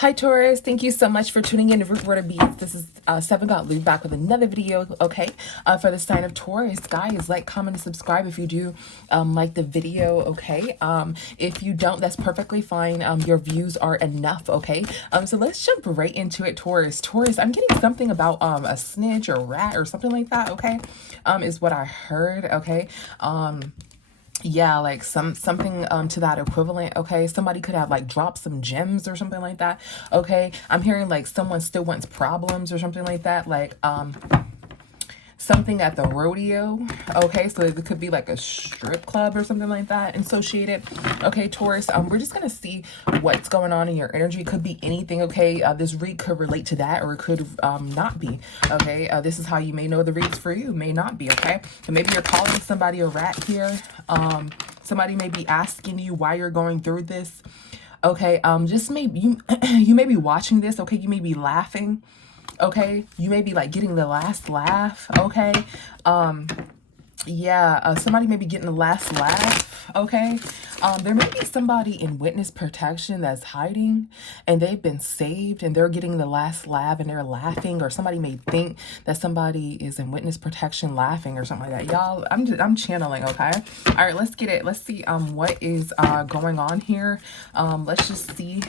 Hi Taurus, thank you so much for tuning in to Root Word of Beads. This is Seven Got Lou back with another video, okay, for the sign of Taurus. Guys, like, comment, and subscribe if you do like the video, okay? If you don't, that's perfectly fine. Your views are enough, okay? So let's jump right into it, Taurus. Taurus, I'm getting something about a snitch or rat or something like that, okay? Is what I heard, okay? Yeah, like something to that equivalent. Okay, somebody could have like dropped some gems or something like that. Okay, I'm hearing like someone still wants problems or something like that, like something at the rodeo. Okay, so it could be like a strip club or something like that associated. Okay, Taurus, we're just gonna see what's going on in your energy. It could be anything. Okay, this read could relate to that, or it could not be. Okay, this is how you may know the read's for you, may not be. Okay, so maybe you're calling somebody a rat here. Somebody may be asking you why you're going through this. Okay, just maybe you you may be watching this. Okay, you may be laughing. Okay, you may be like getting the last laugh. Okay, yeah, somebody may be getting the last laugh. Okay, there may be somebody in witness protection that's hiding and they've been saved and they're getting the last laugh and they're laughing, or somebody may think that somebody is in witness protection laughing or something like that. Y'all, I'm channeling. Okay, all right, let's get it. Let's see what is going on here. Let's just see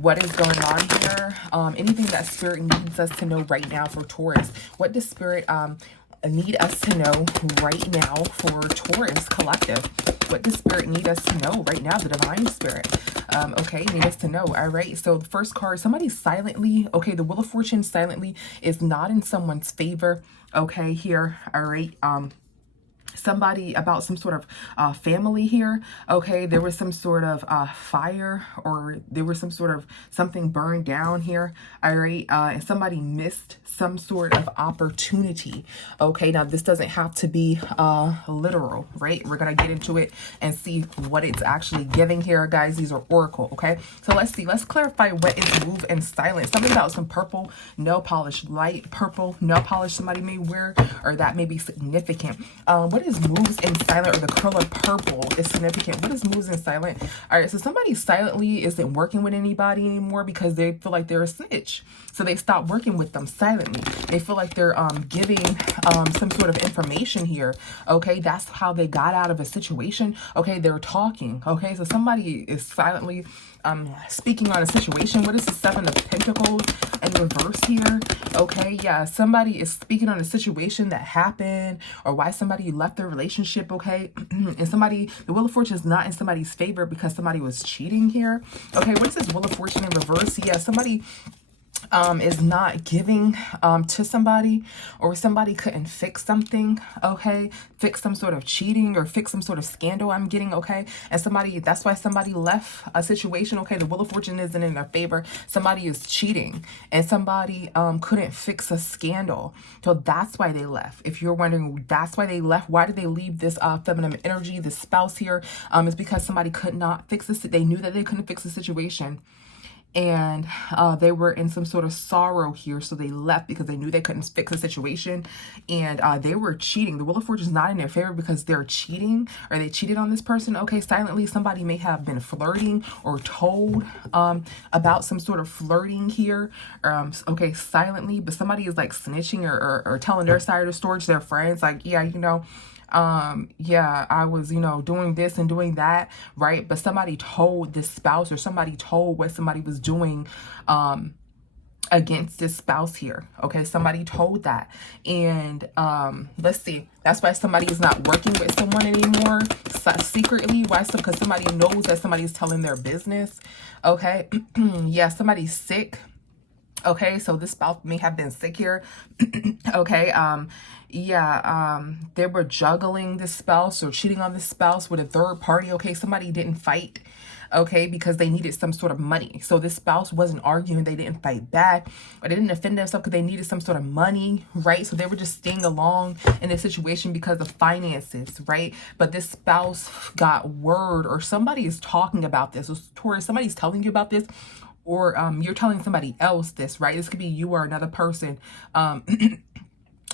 what is going on here. Anything that spirit needs us to know right now for Taurus. What does spirit need us to know right now for Taurus collective? What does spirit need us to know right now? The divine spirit. Okay, need us to know. All right, so the first card, somebody silently, okay, the Wheel of Fortune silently is not in someone's favor. Okay, here, all right, somebody about some sort of family here. Okay, there was some sort of fire, or there was some sort of something burned down here. All right, and somebody missed some sort of opportunity. Okay, now this doesn't have to be literal, right? We're gonna get into it and see what it's actually giving here, guys. These are oracle. Okay, so let's see, let's clarify what is move and silence. Something about some purple nail polish, light purple nail polish somebody may wear, or that may be significant. What is moves in silent, or the curl of purple is significant? What is moves in silent? All right, so somebody silently isn't working with anybody anymore because they feel like they're a snitch, so they stop working with them silently. They feel like they're giving some sort of information here. Okay, that's how they got out of a situation. Okay, they're talking. Okay, so somebody is silently speaking on a situation. What is the Seven of Pentacles in reverse here? Okay, yeah, somebody is speaking on a situation that happened, or why somebody left their relationship. Okay, and somebody, the Wheel of Fortune is not in somebody's favor because somebody was cheating here. Okay, what is this Wheel of Fortune in reverse? Yeah, somebody is not giving to somebody, or somebody couldn't fix something. Okay, fix some sort of cheating or fix some sort of scandal I'm getting. Okay, and somebody, that's why somebody left a situation. Okay, the Wheel of Fortune isn't in their favor. Somebody is cheating and somebody couldn't fix a scandal, so that's why they left. If you're wondering, that's why they left. Why did they leave this feminine energy, this spouse here? Is because somebody could not fix this. They knew that they couldn't fix the situation, and they were in some sort of sorrow here, so they left because they knew they couldn't fix the situation, and they were cheating. The Wheel of Fortune is not in their favor because they're cheating, or they cheated on this person. Okay, silently, somebody may have been flirting or told about some sort of flirting here. Okay, silently, but somebody is like snitching, or telling their side of the story to their friends, like, yeah, you know, yeah, I was, you know, doing this and doing that, right? But somebody told this spouse, or somebody told what somebody was doing against this spouse here. Okay, somebody told that. And let's see, that's why somebody is not working with someone anymore secretly. Why? Because somebody knows that somebody's telling their business. Okay, yeah, somebody's sick. Okay, so this spouse may have been sick here. Okay, yeah, they were juggling this spouse or cheating on this spouse with a third party. Okay, somebody didn't fight, okay, because they needed some sort of money. So this spouse wasn't arguing, they didn't fight back, or they didn't defend themselves because they needed some sort of money, right? So they were just staying along in this situation because of finances, right? But this spouse got word, or somebody is talking about this. So Taurus, somebody's telling you about this, or you're telling somebody else this, right? This could be you or another person.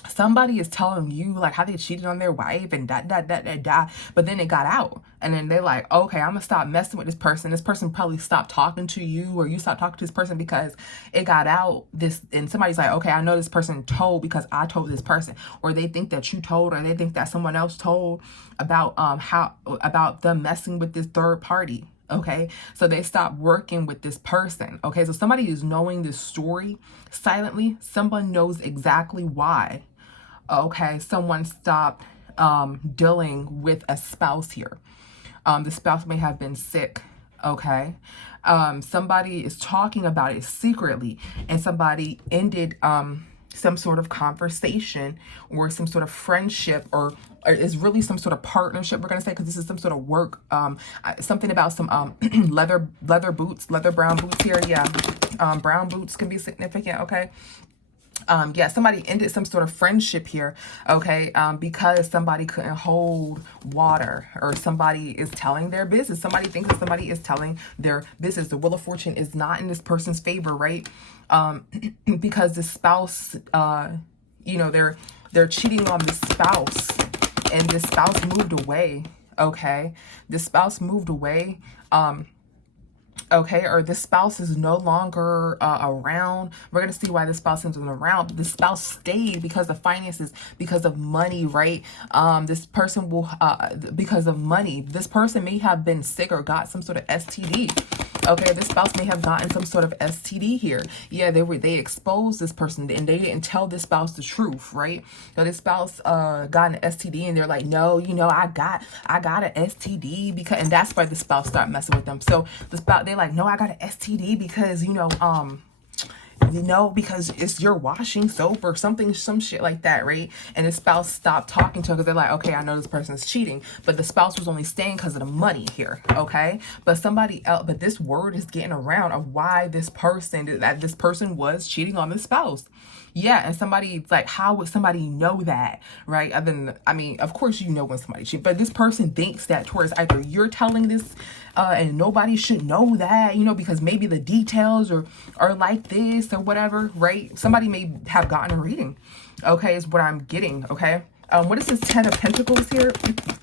somebody is telling you like how they cheated on their wife and but then it got out, and then they're like, okay, I'm gonna stop messing with this person. This person probably stopped talking to you, or you stopped talking to this person because it got out. This, and somebody's like, okay, I know this person told because I told this person, or they think that you told, or they think that someone else told about how about them messing with this third party. Okay, so they stop working with this person. Okay, so somebody is knowing this story silently. Someone knows exactly why. Okay, someone stopped dealing with a spouse here. The spouse may have been sick. Okay, somebody is talking about it secretly, and somebody ended some sort of conversation or some sort of friendship, or is really some sort of partnership, we're gonna say, because this is some sort of work. Something about some leather boots, leather brown boots here. Yeah, brown boots can be significant. Okay, yeah, somebody ended some sort of friendship here, okay, because somebody couldn't hold water, or somebody is telling their business. Somebody thinks that somebody is telling their business. The Wheel of Fortune is not in this person's favor, right? Because the spouse, you know, they're cheating on the spouse, and the spouse moved away, okay? The spouse moved away, okay, or the spouse is no longer around. We're gonna see why the spouse isn't around. The spouse stayed because of finances, because of money, right? This person will because of money. This person may have been sick or got some sort of STD. Okay, this spouse may have gotten some sort of STD here. Yeah, they exposed this person, and they didn't tell this spouse the truth, right? So this spouse got an STD, and they're like, no, you know, I got an STD because, and that's why the spouse started messing with them. So the spouse, they're like, no, I got an STD because, because it's your washing soap or something, some shit like that, right? And the spouse stopped talking to her because they're like, okay, I know this person's cheating, but the spouse was only staying because of the money here, okay? But somebody else, but this word is getting around of why this person was cheating on the spouse. Yeah, and somebody's like, how would somebody know that, right? Other than, I mean, of course you know when somebody cheats, but this person thinks that towards either you're telling this, and nobody should know that, because maybe the details are like this or whatever, right? Somebody may have gotten a reading, okay, is what I'm getting, okay? What is this 10 of Pentacles here?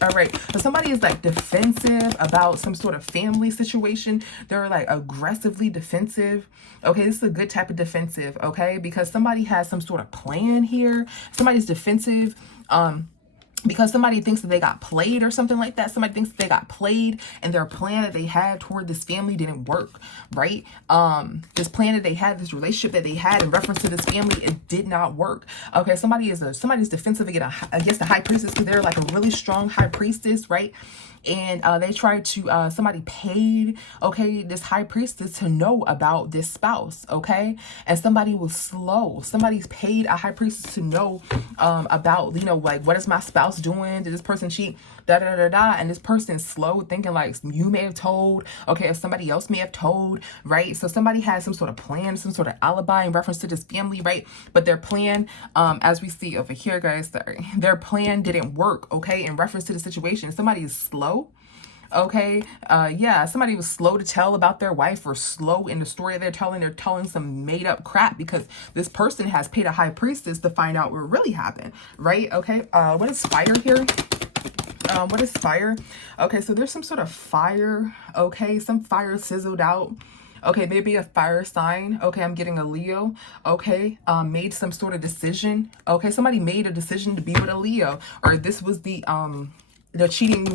All right, so somebody is like defensive about some sort of family situation. They're like aggressively defensive. Okay, this is a good type of defensive, okay? Because somebody has some sort of plan here. Somebody's defensive, because somebody thinks that they got played or something like that. Somebody thinks that they got played and their plan that they had toward this family didn't work, right? This plan that they had, this relationship that they had in reference to this family, it did not work. Okay, somebody's defensive against the high priestess because they're like a really strong high priestess, right? And they tried to, somebody paid, okay, this high priestess to know about this spouse, okay? And somebody was slow. Somebody's paid a high priestess to know about, like, what is my spouse doing? Did this person cheat? And this person's slow, thinking like you may have told, okay, if somebody else may have told, right? So somebody has some sort of plan, some sort of alibi in reference to this family, right? But their plan, as we see over here, guys, sorry, their plan didn't work, okay, in reference to the situation. Somebody is slow. Okay, yeah, somebody was slow to tell about their wife, or slow in the story they're telling. They're telling some made up crap because this person has paid a high priestess to find out what really happened, right? Okay, what is fire here? What is fire? Okay, so there's some sort of fire, okay, some fire sizzled out. Okay, maybe a fire sign. Okay, I'm getting a Leo. Okay, made some sort of decision. Okay, somebody made a decision to be with a Leo, or this was the cheating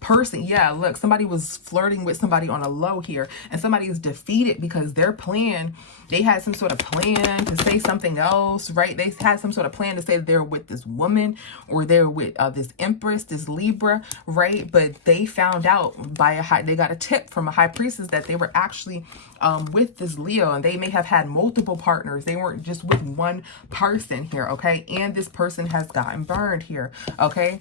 person. Yeah, look, somebody was flirting with somebody on a low here, and somebody is defeated because their plan, they had some sort of plan to say something else, right? They had some sort of plan to say they're with this woman, or they're with this Empress, this Libra, right? But they found out they got a tip from a high priestess that they were actually with this Leo, and they may have had multiple partners. They weren't just with one person here, okay? And this person has gotten burned here, okay?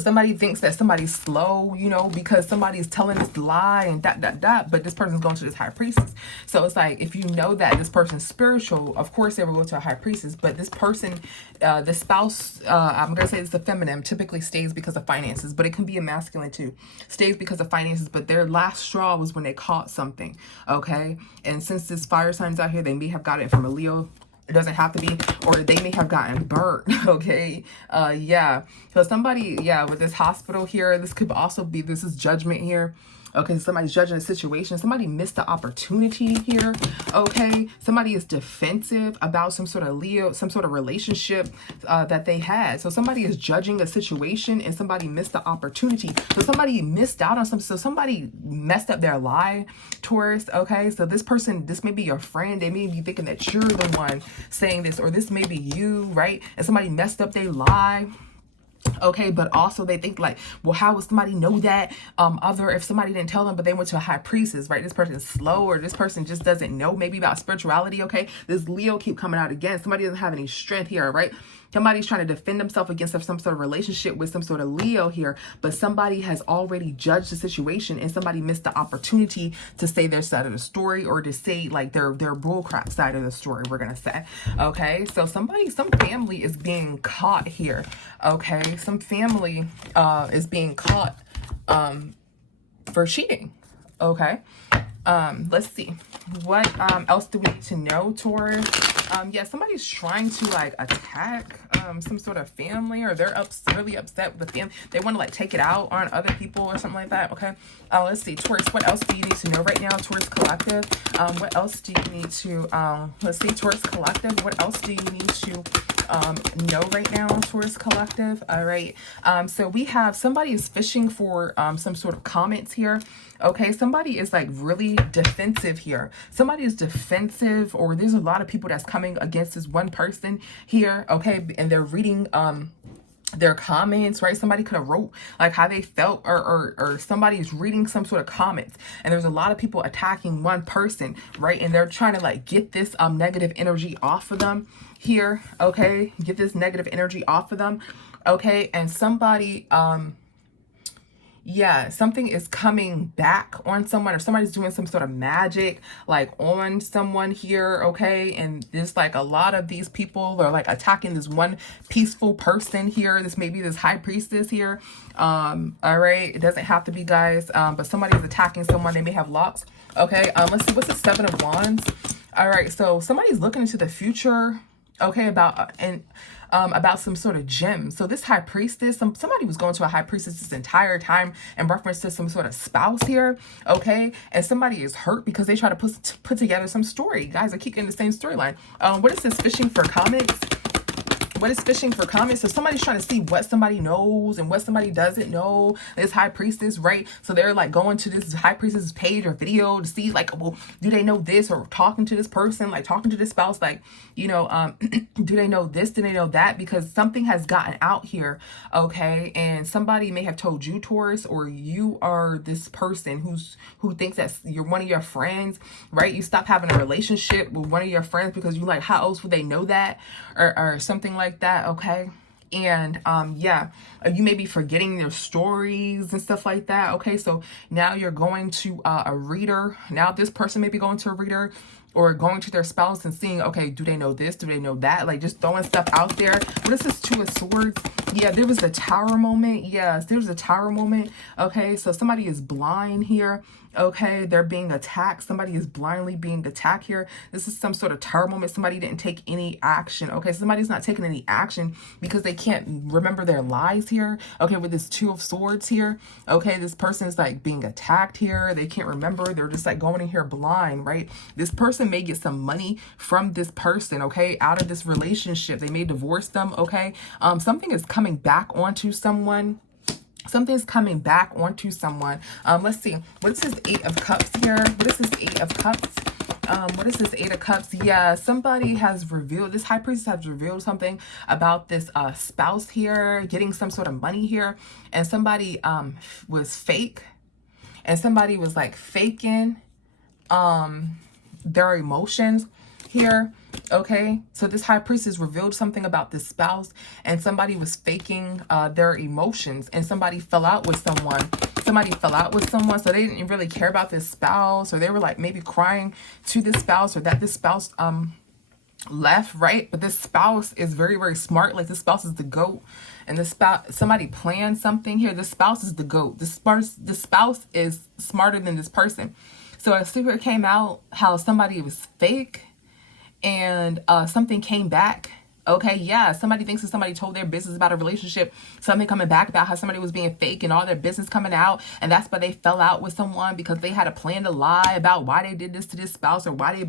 Somebody thinks that somebody's slow, because somebody's telling this lie and but this person's going to this high priestess. So it's like, if you know that this person's spiritual, of course they will go to a high priestess, but this person, the spouse, I'm going to say it's the feminine, typically stays because of finances, but it can be a masculine too, stays because of finances, but their last straw was when they caught something, okay? And since this fire sign's out here, they may have got it from a Leo, It doesn't have to be, or they may have gotten burnt. Okay. Yeah. So somebody, yeah, with this hospital here, this could also be, this is judgment here. Okay, somebody's judging a situation. Somebody missed the opportunity here. Okay, somebody is defensive about some sort of some sort of relationship that they had. So somebody is judging a situation and somebody missed the opportunity. So somebody missed out on something. So somebody messed up their lie, Taurus. Okay, so this person, this may be your friend. They may be thinking that you're the one saying this, or this may be you, right? And somebody messed up their lie. Okay, but also they think like, well, how would somebody know that if somebody didn't tell them, but they went to a high priestess, right? This person is slow, or this person just doesn't know maybe about spirituality. Okay, this Leo keep coming out again. Somebody doesn't have any strength here, right? Somebody's trying to defend themselves against some sort of relationship with some sort of Leo here, but somebody has already judged the situation and somebody missed the opportunity to say their side of the story, or to say like their bullcrap side of the story, we're gonna say. Okay, so some family is being caught here. Okay, some family is being caught for cheating. Okay, let's see what else do we need to know, Taurus. Yeah, somebody's trying to like attack some sort of family, or they're really upset with the family. They want to like take it out on other people or something like that. Okay, let's see, Taurus, what else do you need to know right now, Taurus Collective? What else do you need to let's see, Taurus Collective, what else do you need to know right now, Taurus Collective? All right, so we have somebody is fishing for some sort of comments here. Okay, somebody is like really defensive here. Somebody is defensive, or there's a lot of people that's coming against this one person here. Okay, and they're reading their comments, right? Somebody could have wrote like how they felt, or somebody is reading some sort of comments, and there's a lot of people attacking one person, right? And they're trying to like get this negative energy off of them here. Okay, get this negative energy off of them. Okay, and somebody yeah, something is coming back on someone, or somebody's doing some sort of magic like on someone here. Okay, and there's like a lot of these people are like attacking this one peaceful person here. This may be this high priestess here. All right, it doesn't have to be, guys, but somebody is attacking someone. They may have locks. Okay, let's see, what's the Seven of Wands? All right, so somebody's looking into the future. Okay, about some sort of gem. So this high priestess, somebody was going to a high priestess this entire time in reference to some sort of spouse here. Okay, and somebody is hurt because they try to put together some story. Guys, I keep getting the same storyline. What is this fishing for comments? What is fishing for comments? So somebody's trying to see what somebody knows and what somebody doesn't know. This high priestess, right? So they're like going to this high priestess page or video to see like, well, do they know this? Or talking to this person, like talking to this spouse, like, you know, do they know this? Do they know that? Because something has gotten out here. Okay, and somebody may have told you, Taurus, or you are this person who thinks that you're one of your friends, right? You stop having a relationship with one of your friends because you like, how else would they know that, or something like that. Okay, and yeah, you may be forgetting their stories and stuff like that. Okay, so now you're going to a reader. Now this person may be going to a reader, or going to their spouse and seeing, okay, do they know this? Do they know that? Like just throwing stuff out there. What is this Two of Swords? Yeah, there was a tower moment. Yes, there was a tower moment. Okay, so somebody is blind here. Okay, they're being attacked. Somebody is blindly being attacked here. This is some sort of tower moment. Somebody didn't take any action. Okay, somebody's not taking any action because they can't remember their lies here. Okay, with this Two of Swords here. Okay, this person is like being attacked here. They can't remember. They're just like going in here blind, right? This person may get some money from this person, okay, out of this relationship. They may divorce them. Okay, something is coming back onto someone. Something's coming back onto someone. Let's see. What is this Eight of Cups here? What is this Eight of Cups? What is this Eight of Cups? Yeah, somebody has revealed, this high priestess has revealed something about this spouse here, getting some sort of money here. And somebody was fake. And somebody was like faking their emotions here. Okay, so this high priestess revealed something about this spouse, and somebody was faking their emotions, and somebody fell out with someone. Somebody fell out with someone, so they didn't really care about this spouse, or they were like maybe crying to this spouse, or that this spouse left, right? But this spouse is very, very smart. Like this spouse is the GOAT, and the spouse, somebody planned something here. This spouse is the GOAT. The spouse is smarter than this person. So a secret came out how somebody was fake. and something came back. Okay, yeah, somebody thinks that somebody told their business about a relationship, something coming back about how somebody was being fake and all their business coming out, and that's why they fell out with someone, because they had a plan to lie about why they did this to this spouse, or why they,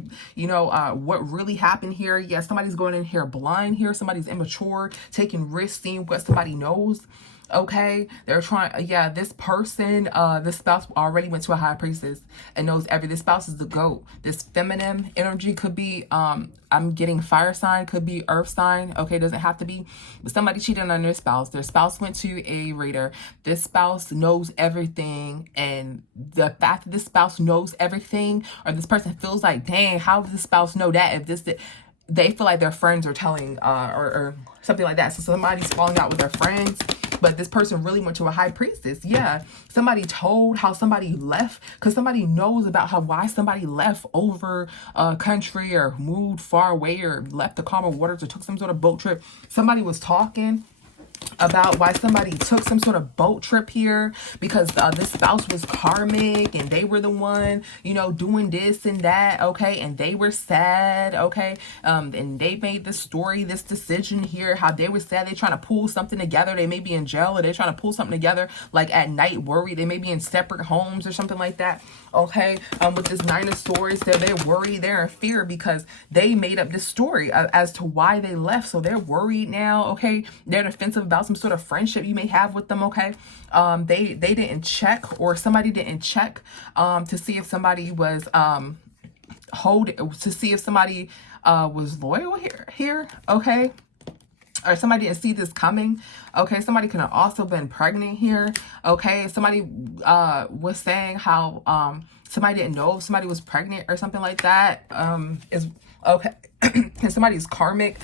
what really happened here. Yeah, somebody's going in here blind here, somebody's immature, taking risks, seeing what somebody knows. Okay, they're trying, yeah, this person, this spouse already went to a high priestess and knows this spouse is the goat. This feminine energy could be, I'm getting fire sign, could be earth sign. Okay, doesn't have to be, but somebody cheated on their spouse. Their spouse went to a reader. This spouse knows everything, and the fact that this spouse knows everything, or this person feels like, dang, how does this spouse know that? If this, they feel like their friends are telling, or something like that. So somebody's falling out with their friends, but this person really went to a high priestess. Yeah, somebody told how somebody left, because somebody knows about why somebody left over a country, or moved far away, or left the calmer waters, or took some sort of boat trip. Somebody was talking about why somebody took some sort of boat trip here, because this spouse was karmic, and they were the one, doing this and that. Okay, and they were sad. Okay, and they made this decision here, how they were sad. They're trying to pull something together. They may be in jail, or they're trying to pull something together, like at night, worried. They may be in separate homes or something like that. Okay, with this Nine of Swords, they're worried, they're in fear, because they made up this story as to why they left. So they're worried now. Okay, they're defensive about some sort of friendship you may have with them. Okay, they didn't check, or somebody didn't check to see if somebody was to see if somebody was loyal here. Okay, or somebody didn't see this coming. Okay, somebody could have also been pregnant here. Okay, somebody was saying how somebody didn't know if somebody was pregnant or something like that. Is okay. And somebody's karmic.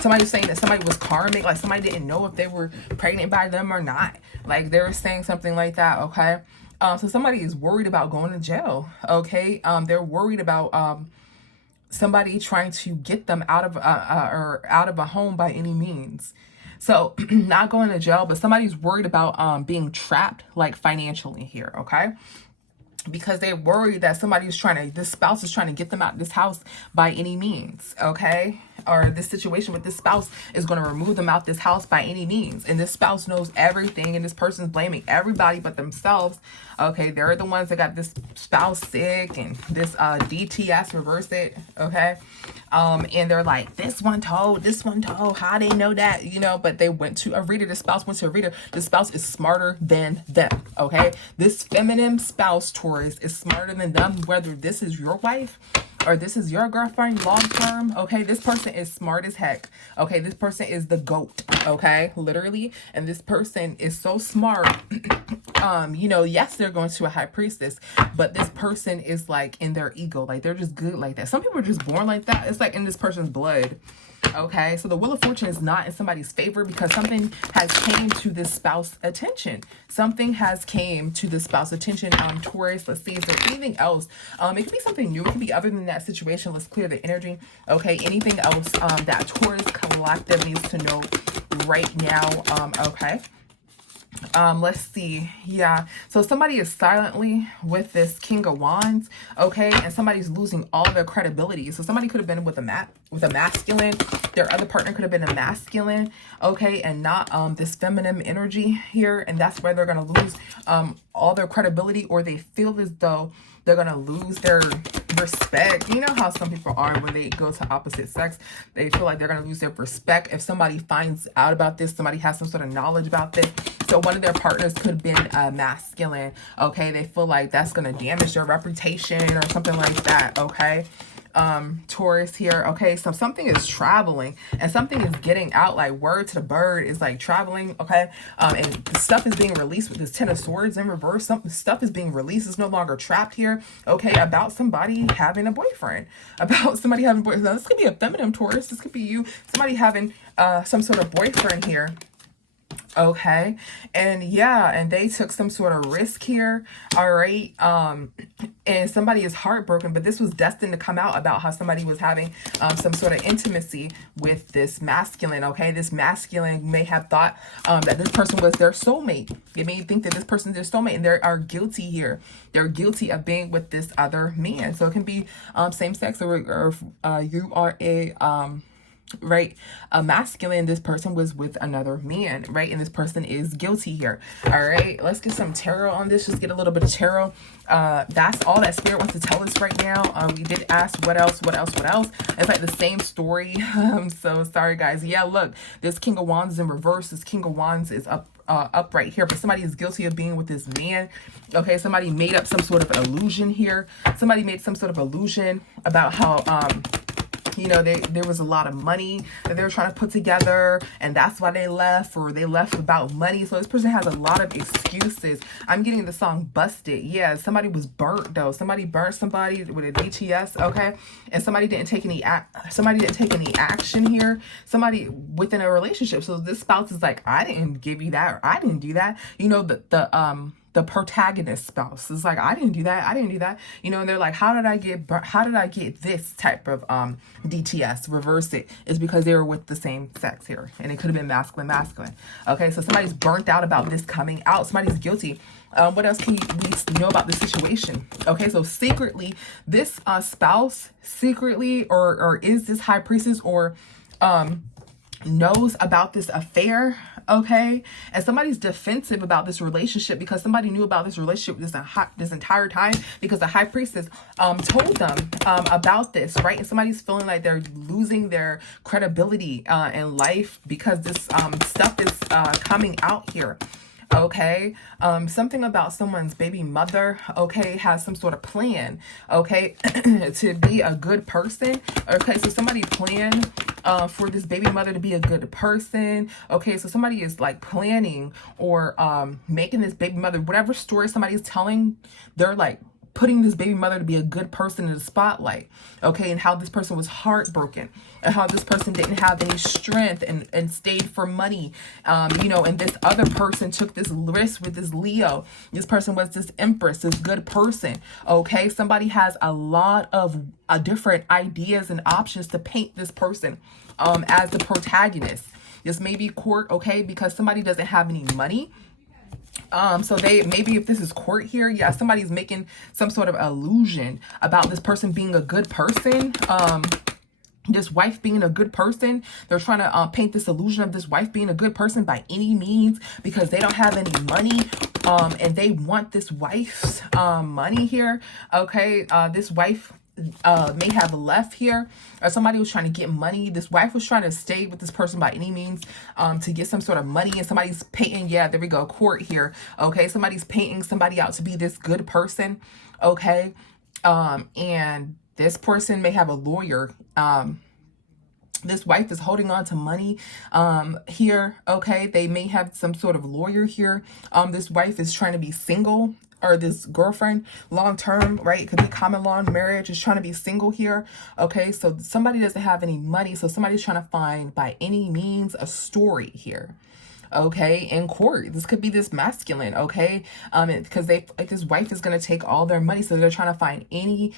Somebody's saying that somebody was karmic, like somebody didn't know if they were pregnant by them or not. Like they were saying something like that. Okay, so somebody is worried about going to jail. Okay, they're worried about somebody trying to get them out of or out of a home by any means. So not going to jail, but somebody's worried about being trapped, like financially here. Okay, because they're worried that this spouse is trying to get them out of this house by any means. Okay, or this situation with this spouse is going to remove them out this house by any means, and this spouse knows everything, and this person's blaming everybody but themselves. Okay, they're the ones that got this spouse sick, and this DTS reverse it. Okay, and they're like, this one told, how they know that, but they went to a reader. The spouse went to a reader. The spouse is smarter than them. Okay, this feminine spouse, Taurus, is smarter than them, whether this is your wife or this is your girlfriend long term. Okay, this person is smart as heck. Okay, this person is the GOAT. Okay, literally. And this person is so smart. Yes, they're going to a high priestess, but this person is like in their ego, like they're just good like that. Some people are just born like that. It's like in this person's blood. Okay, so the Wheel of Fortune is not in somebody's favor, because something has came to this spouse attention. Something has came to this spouse attention. Taurus, let's see, is there anything else? It could be something new. It could be other than that situation. Let's clear the energy. Okay, anything else that Taurus collective needs to know right now? Okay. Let's see. Yeah, so somebody is silently with this King of Wands. Okay, and somebody's losing all their credibility. So somebody could have been with a masculine. Their other partner could have been a masculine. Okay, and not this feminine energy here, and that's where they're gonna lose all their credibility, or they feel as though they're gonna lose their respect. You know how some people are when they go to opposite sex, they feel like they're gonna lose their respect if somebody finds out about this, somebody has some sort of knowledge about this. So one of their partners could have been masculine. Okay, they feel like that's gonna damage their reputation or something like that. Okay, Taurus here. Okay, so something is traveling and something is getting out, like word to the bird is like traveling. Okay, and stuff is being released with this Ten of Swords in reverse. Some stuff is being released. It's no longer trapped here. Okay, about somebody having a boyfriend, about somebody having a boyfriend. Now, this could be a feminine Taurus. This could be you. Somebody having some sort of boyfriend here. Okay. And yeah, and they took some sort of risk here. All right. And somebody is heartbroken, but this was destined to come out about how somebody was having some sort of intimacy with this masculine. Okay. This masculine may have thought that this person was their soulmate. They may think that this person is their soulmate, and they are guilty here. They're guilty of being with this other man. So it can be same sex, or you are a right, a masculine, this person was with another man, right, and this person is guilty here. All right, let's get some tarot on this. Just get a little bit of tarot. That's all that spirit wants to tell us right now. We did ask what else. It's like the same story. I'm so sorry, guys. Yeah, look, this King of Wands is in reverse. This King of Wands is up right here, but somebody is guilty of being with this man. Okay, somebody made up some sort of illusion here. Somebody made some sort of illusion about how you know, there was a lot of money that they were trying to put together, and that's why they left, or they left about money. So this person has a lot of excuses. I'm getting the song Busted. Yeah, somebody was burnt though. Somebody burnt somebody with a DTS, okay? And somebody didn't take any action here. Somebody within a relationship. So this spouse is like, I didn't give you that, or I didn't do that. You know, the protagonist spouse is like, I didn't do that, you know, and they're like, how did I get this type of DTS? Reverse it. It's because they were with the same sex here, and it could have been masculine. Okay, so somebody's burnt out about this coming out. Somebody's guilty. What else can we know about this situation? Okay, so secretly, this spouse secretly, or is this high priestess, or knows about this affair, okay? And somebody's defensive about this relationship because somebody knew about this relationship this entire time, because the high priestess told them about this, right? And somebody's feeling like they're losing their credibility in life because this stuff is coming out here. Okay, something about someone's baby mother, okay, has some sort of plan, okay, to be a good person. Okay, so somebody planned for this baby mother to be a good person. Okay, so somebody is like planning or making this baby mother, whatever story somebody's telling, they're like putting this baby mother to be a good person in the spotlight, okay, and how this person was heartbroken, and how this person didn't have any strength and stayed for money, you know, and this other person took this risk with this Leo. This person was this Empress, this good person, okay? Somebody has a lot of different ideas and options to paint this person as the protagonist. This may be court, okay, because somebody doesn't have any money. So maybe if this is court here, yeah, somebody's making some sort of illusion about this person being a good person. This wife being a good person. They're trying to paint this illusion of this wife being a good person by any means, because they don't have any money, and they want this wife's money here. Okay, this wife may have left here, or somebody was trying to get money. This wife was trying to stay with this person by any means to get some sort of money, and somebody's painting, yeah, there we go, court here. Okay, somebody's painting somebody out to be this good person. Okay, and this person may have a lawyer. This wife is holding on to money here. Okay, they may have some sort of lawyer here. This wife is trying to be single, or this girlfriend long term, right? It could be common law marriage, is trying to be single here. Okay, so somebody doesn't have any money, so somebody's trying to find by any means a story here. Okay, in court, this could be this masculine, okay, because they like, this wife is going to take all their money, so they're trying to find any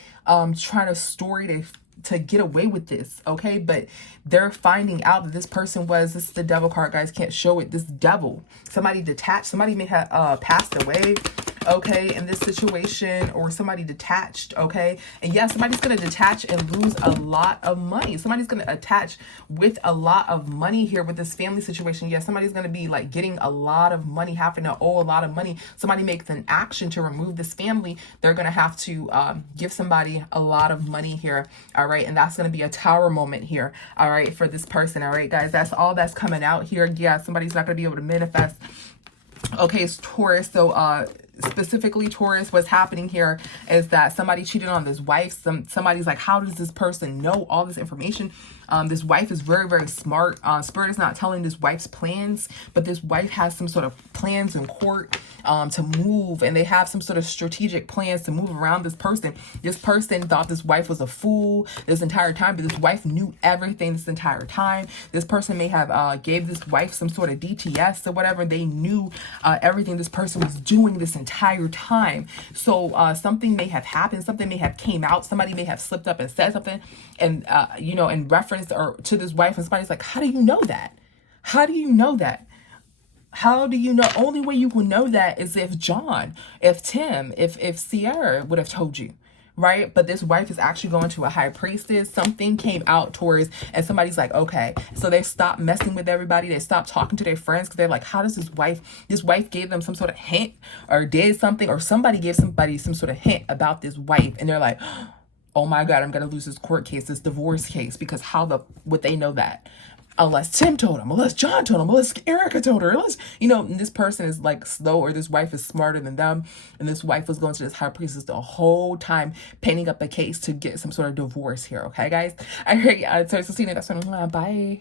story to get away with this, okay? But they're finding out that this person was, this is the devil card, guys, can't show it, this devil, somebody detached, somebody may have passed away, okay, in this situation, or somebody detached, okay? And yeah, somebody's going to detach and lose a lot of money. Somebody's going to attach with a lot of money here with this family situation. Yeah, somebody's going to be like getting a lot of money, having to owe a lot of money. Somebody makes an action to remove this family. They're going to have to give somebody a lot of money here, all right? And that's going to be a tower moment here, all right, for this person, all right, guys? That's all that's coming out here. Yeah, somebody's not going to be able to manifest. Okay, it's Taurus. So specifically Taurus, what's happening here is that somebody cheated on this wife. Somebody's like, how does this person know all this information This wife is very, very smart. Spirit is not telling this wife's plans, but this wife has some sort of plans in court to move, and they have some sort of strategic plans to move around this person. This person thought this wife was a fool this entire time, but this wife knew everything this entire time. This person may have gave this wife some sort of DTS or whatever. They knew everything this person was doing this entire time. So something may have happened, something may have came out, somebody may have slipped up and said something, and you know, in reference or to this wife, and somebody's like, how do you know that? How do you know that? How do you know? Only way you will know that is if John, if Tim, if Sierra would have told you, right? But this wife is actually going to a high priestess. Something came out towards, and somebody's like, okay. So they stopped messing with everybody. They stopped talking to their friends because they're like, how does this wife gave them some sort of hint or did something, or somebody gave somebody some sort of hint about this wife. And they're like, oh my God, I'm going to lose this court case, this divorce case, because would they know that? Unless Tim told him, unless John told him, unless Erica told her, unless, you know, this person is like slow, or this wife is smarter than them. And this wife was going to this high priestess the whole time, painting up a case to get some sort of divorce here. Okay, guys? All right, so see you next one. Bye.